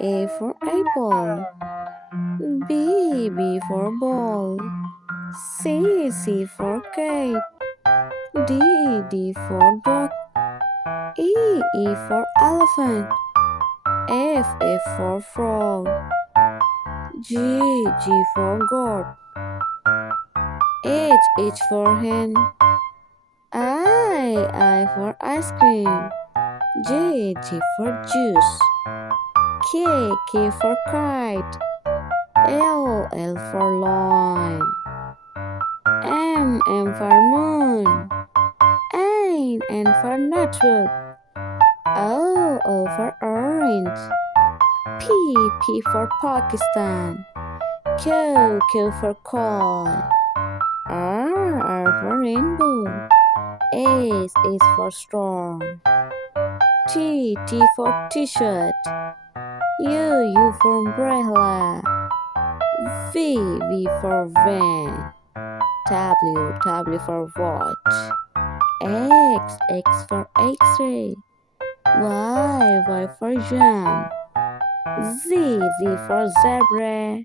A for apple. B for ball. C for cat. D for dog. E for elephant. F for frog. G for goat. H for hen. I for ice cream. J for juice. K for kite. L for lion. M for moon. N for notebook. O for orange. P for Pakistan. Q for coin. R for rainbow. S for storm. T for t-shirt. U for umbrella. V for van. W for watch. X for X-ray. Y for jam. Z for zebra.